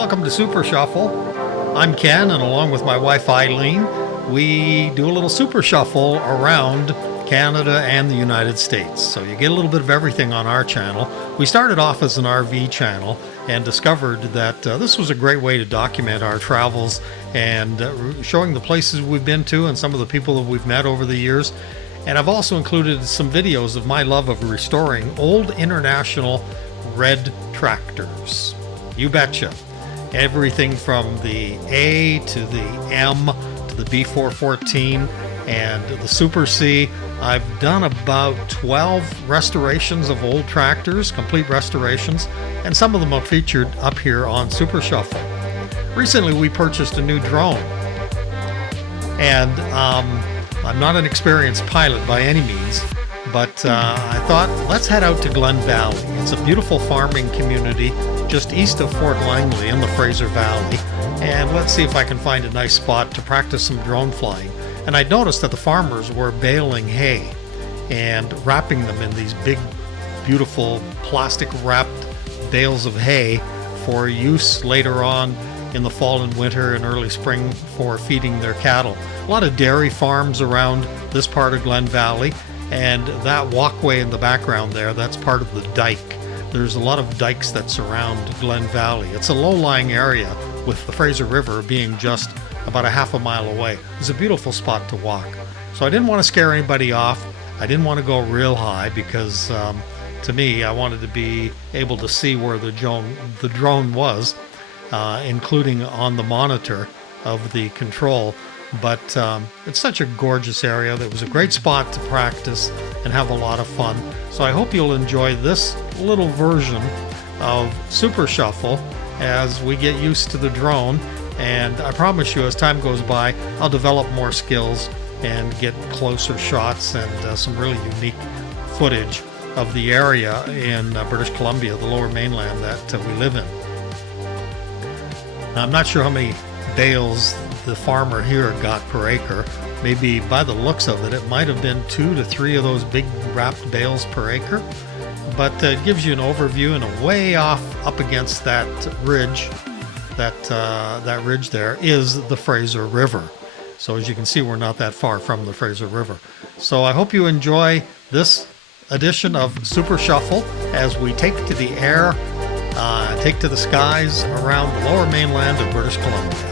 Welcome to Super Shuffle. I'm Ken, and along with my wife Eileen, we do a little Super Shuffle around Canada and the United States. So you get a little bit of everything on our channel. We started off as an RV channel and discovered that this was a great way to document our travels and showing the places we've been to and some of the people that we've met over the years. And I've also included some videos of my love of restoring old international red tractors. You betcha. Everything from the A to the M to the B414 and the Super C. I've done about 12 restorations of old tractors, complete restorations, and some of them are featured up here on Super Shuffle. Recently we purchased a new drone, and I'm not an experienced pilot by any means, but I thought let's head out to Glen Valley. It's a beautiful farming community just east of Fort Langley in the Fraser Valley, and let's see if I can find a nice spot to practice some drone flying. And I noticed that the farmers were baling hay and wrapping them in these big, beautiful plastic wrapped bales of hay for use later on in the fall and winter and early spring for feeding their cattle. A lot of dairy farms around this part of Glen Valley, and that walkway in the background there, that's part of the dike. There's a lot of dikes that surround Glen Valley. It's a low-lying area with the Fraser River being just about a half a mile away. It's a beautiful spot to walk. So I didn't want to scare anybody off. I didn't want to go real high because to me, I wanted to be able to see where the drone was, including on the monitor of the control. But it's such a gorgeous area. That was a great spot to practice and have a lot of fun. So I hope you'll enjoy this little version of Super Shuffle as we get used to the drone. And I promise you, as time goes by, I'll develop more skills and get closer shots and some really unique footage of the area in British Columbia, the lower mainland that we live in. Now, I'm not sure how many bales the farmer here got per acre. Maybe by the looks of it, it might have been 2 to 3 of those big wrapped bales per acre. But it gives you an overview, and way off up against that ridge, that ridge there is the Fraser River. So as you can see, we're not that far from the Fraser River. So I hope you enjoy this edition of Super Shuffle as we take to the air, take to the skies around the lower mainland of British Columbia.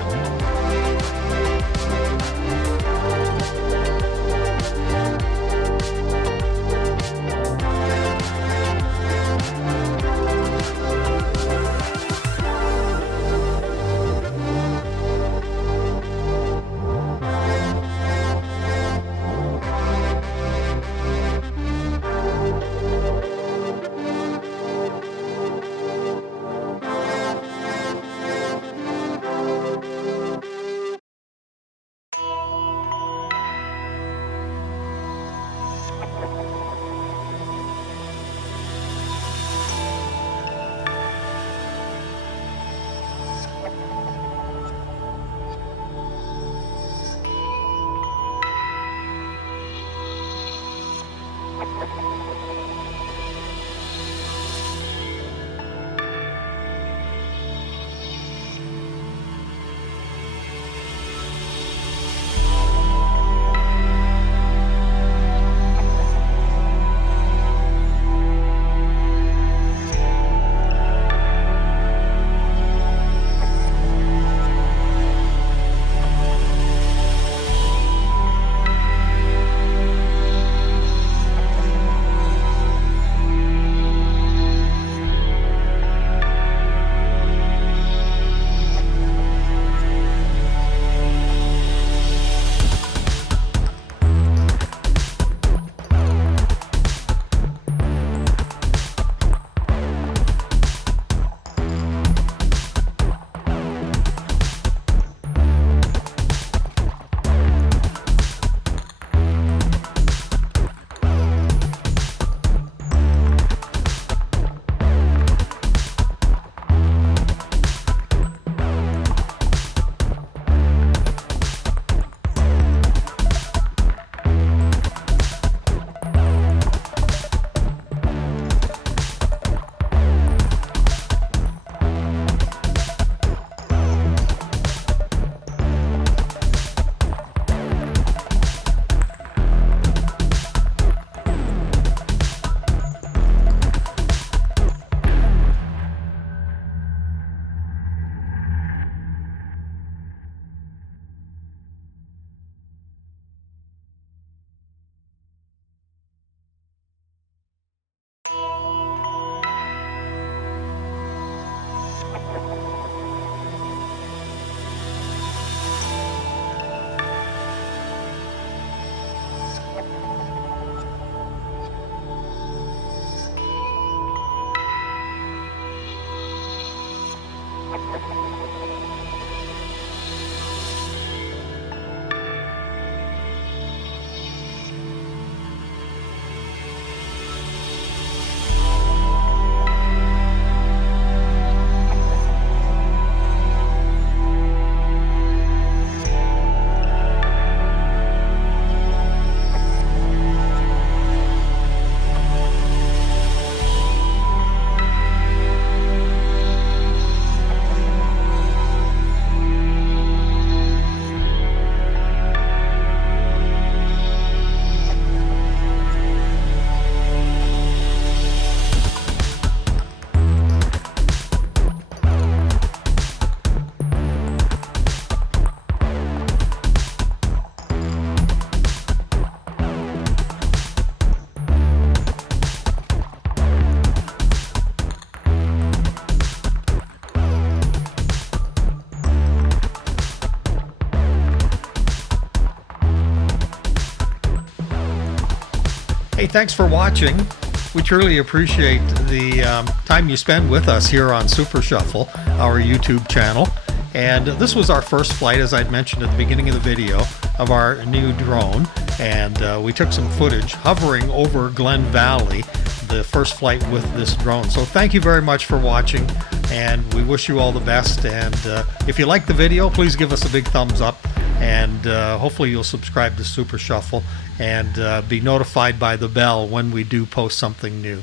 Hey, thanks for watching. We truly appreciate the time you spend with us here on Super Shuffle, our YouTube channel. And this was our first flight, as I'd mentioned at the beginning of the video, of our new drone. And we took some footage hovering over Glen Valley, the first flight with this drone. So thank you very much for watching, and we wish you all the best. And if you like the video, please give us a big thumbs up. And hopefully you'll subscribe to Super Shuffle and be notified by the bell when we do post something new.